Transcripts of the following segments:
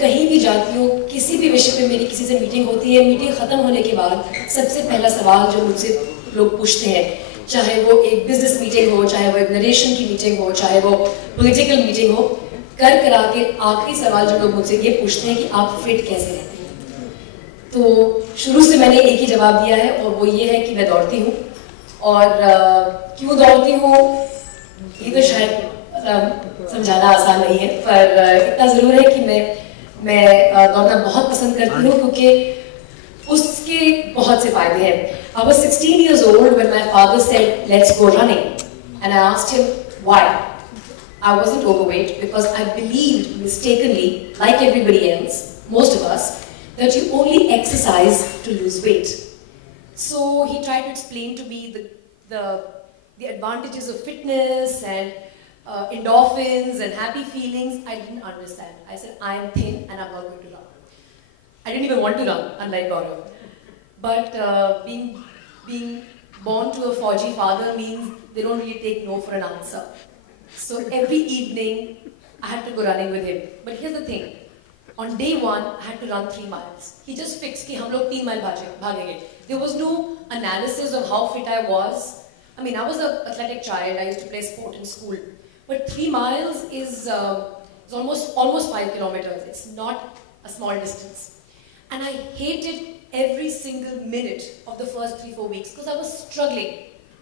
कहीं भी जाती हूँ, किसी भी विषय पे मेरी किसी से मीटिंग होती है, मीटिंग खत्म होने के बाद सबसे पहला सवाल जो मुझसे लोग पूछते हैं, चाहे वो एक बिजनेस मीटिंग हो, चाहे वो एक नरेशन की मीटिंग हो, चाहे वो पॉलिटिकल मीटिंग हो, कर करा के आखिरी सवाल जो लोग मुझसे ये पूछते हैं कि आप फिट कैसे रहते हैं। तो शुरू से मैंने एक ही जवाब दिया है और वो ये है कि मैं दौड़ती हूँ। और क्यों दौड़ती हूँ ये तो शायद समझाना आसान नहीं है, पर इतना ज़रूर है कि मैं दौड़ना बहुत पसंद करती हूँ क्योंकि उसके बहुत से फायदे हैं। I was 16 years old when my father said, "Let's go running," and I asked him why. I wasn't overweight because I believed mistakenly, like everybody else, most of us, that you only exercise to lose weight. So he tried to explain to me the advantages of fitness and endorphins and happy feelings. I didn't understand. I said, I am thin and I'm not going to run. I didn't even want to run, unlike Gaurav. But being born to a Fauji father means they don't really take no for an answer. So every evening, I had to go running with him. But here's the thing. On day one, I had to run 3 miles. He just fixed कि हम लोग 3 mile भागेंगे. There was no analysis of how fit I was. I mean, I was an athletic child. I used to play sport in school. But 3 miles is almost 5 kilometers. It's not a small distance. And I hated every single minute of the first 3-4 weeks because I was struggling.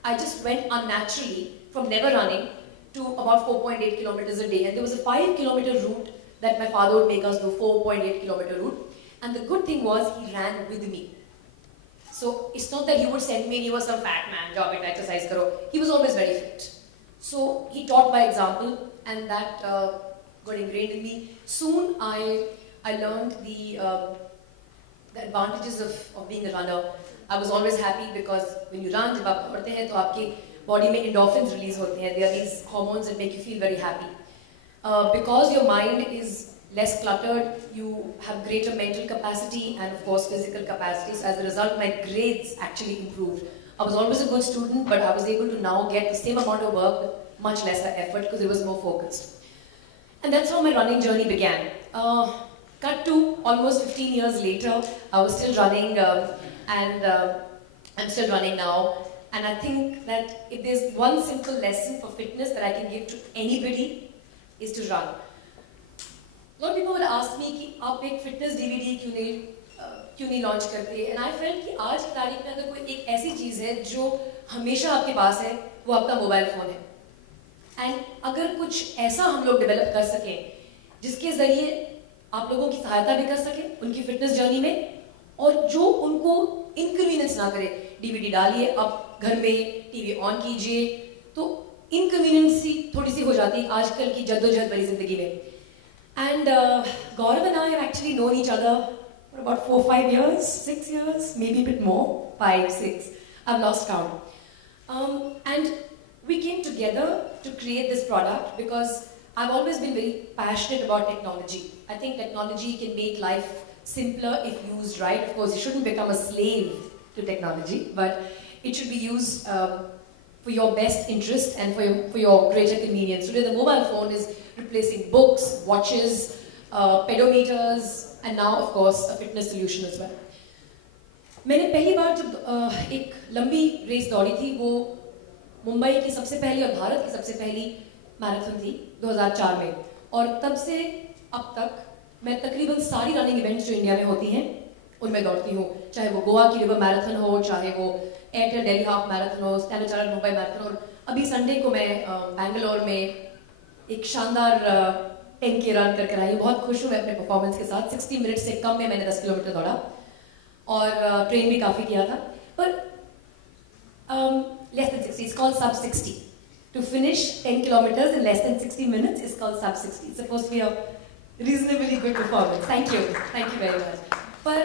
I just went unnaturally from never running to about 4.8 kilometers a day. And there was a 5-kilometer route that my father would make us do, 4.8 kilometer route. And the good thing was he ran with me. So it's not that he would send me and he was some fat man, jog it, exercise karo. He was always very fit. So he taught by example and that got ingrained in me. Soon I learned the advantages of being a runner. I was always happy because when you run, जब आप दौड़ते हैं तो आपके body में endorphins release होते हैं. There are these hormones that make you feel very happy. Because your mind is less cluttered, you have greater mental capacity and of course physical capacity. So as a result, my grades actually improved. I was always a good student, but I was able to now get the same amount of work with much lesser effort because it was more focused. And that's how my running journey began. Cut to almost 15 years later, I was still running and I'm still running now. And I think that if there's one simple lesson for fitness that I can give to anybody is to run. A lot of people would ask me कि आप एक fitness DVD क्यों नहीं launch करते? And I felt कि आज की तारीख में अगर कोई एक ऐसी चीज़ है जो हमेशा आपके पास है, वो आपका मोबाइल फ़ोन है. And अगर कुछ ऐसा हम लोग develop कर सकें, जिसके ज़रिए आप लोगों की सहायता भी कर सकें, उनकी fitness journey में, और जो उनको inconvenience ना करे, DVD डालिए, आप घर में TV on कीजिए, तो inconvenience थोड़ी सी हो जाती है आजकल की जद्दोजहद भरी ज़िंदगी में. And Gaurav and I have actually known each other for about 4-5 years, 6 years, maybe a bit more, 5, 6. I've lost count. And we came together to create this product because I've always been very passionate about technology. I think technology can make life simpler if used right. Of course, you shouldn't become a slave to technology, but it should be used for your best interest and for your greater convenience. Today, the mobile phone is replacing books, watches, pedometers, and now, of course, a fitness solution as well. मैंने पहली बार जब एक लंबी race दौड़ी थी, वो मुंबई की सबसे पहली और भारत की सबसे पहली मैराथन थी 2004 में. और तब से अब तक मैं तकरीबन सारी रनिंग इवेंट्स जो इंडिया में होती हैं उनमें दौड़ती हूँ. चाहे वो गोवा की रिवर मैराथन हो, चाहे वो एयरटेल दिल्ली हाफ मैराथन हो, स्टैंडर्ड चार्टर्ड मुंबई मैराथन. और अभी संडे को मैं बैंगलोर में एक शानदार 10K रन करके आई. बहुत खुश हूँ मैं अपने परफॉर्मेंस के साथ. 60 मिनट से कम में मैंने 10 किलोमीटर दौड़ा और ट्रेन भी काफ़ी किया था. पर less than 60, it's called sub 60. To finish 10 kilometers in less than 60 minutes is called sub 60. It's supposed to be a reasonably good performance. Thank you very much. पर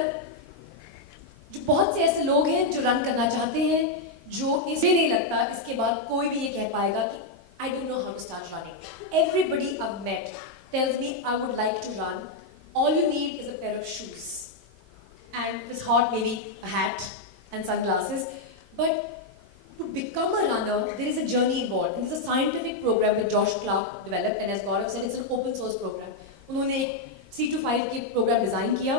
जो बहुत से ऐसे लोग हैं जो रन करना चाहते हैं, जो इसे नहीं लगता इसके बाद कोई भी ये कह पाएगा कि I don't know how to start running. Everybody I've met tells me I would like to run. All you need is a pair of shoes. And if it's hot, maybe a hat and sunglasses. But to become a runner, there is a journey involved. And there's a scientific program that Josh Clark developed, and as Gaurav said, it's an open source program. उन्होंने C25 के programme design किया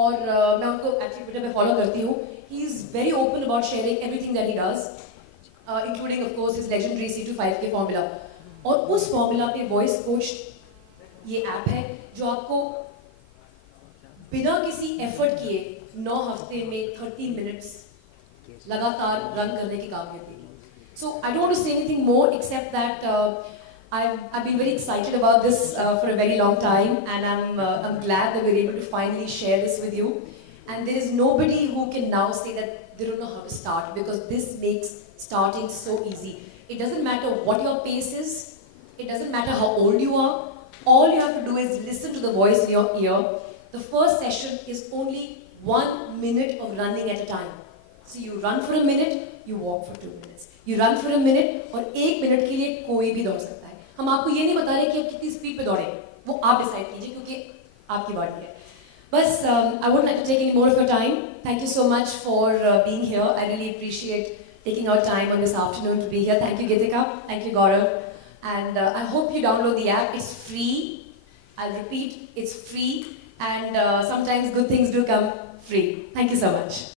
और मैं उनको actually Twitter पे follow करती हूँ. He is very open about sharing everything that he does, including of course his legendary C25 के फॉर्मूला. और उस फॉर्मूला पे वॉइस कोच ये ऐप है जो आपको बिना किसी एफर्ट किए 9 हफ्ते में 30 मिनट्स लगातार रन करने की काबिलियत देगी. So I don't want to say anything more except that I've been very excited about this for a very long time, and I'm glad that we're able to finally share this with you. And there is nobody who can now say that they don't know how to start, because this makes starting so easy. It doesn't matter what your pace is. It doesn't matter how old you are. All you have to do is listen to the voice in your ear. The first session is only 1 minute of running at a time. So you run for a minute, you walk for 2 minutes. You run for a minute, और 1 minute के लिए कोई भी दौड़ सकता है. हम आपको ये नहीं बता रहे कि आप कितनी स्पीड पे दौड़ें, वो आप डिसाइड कीजिए क्योंकि आपकी बारी है. बस I wouldn't like to take any more of your time. Thank you so much for being here. I really appreciate taking our time on this afternoon to be here. Thank you, Geetika. Thank you, Gaurav. And I hope you download the app. It's free. I'll repeat, it's free. And sometimes good things do come free. Thank you so much.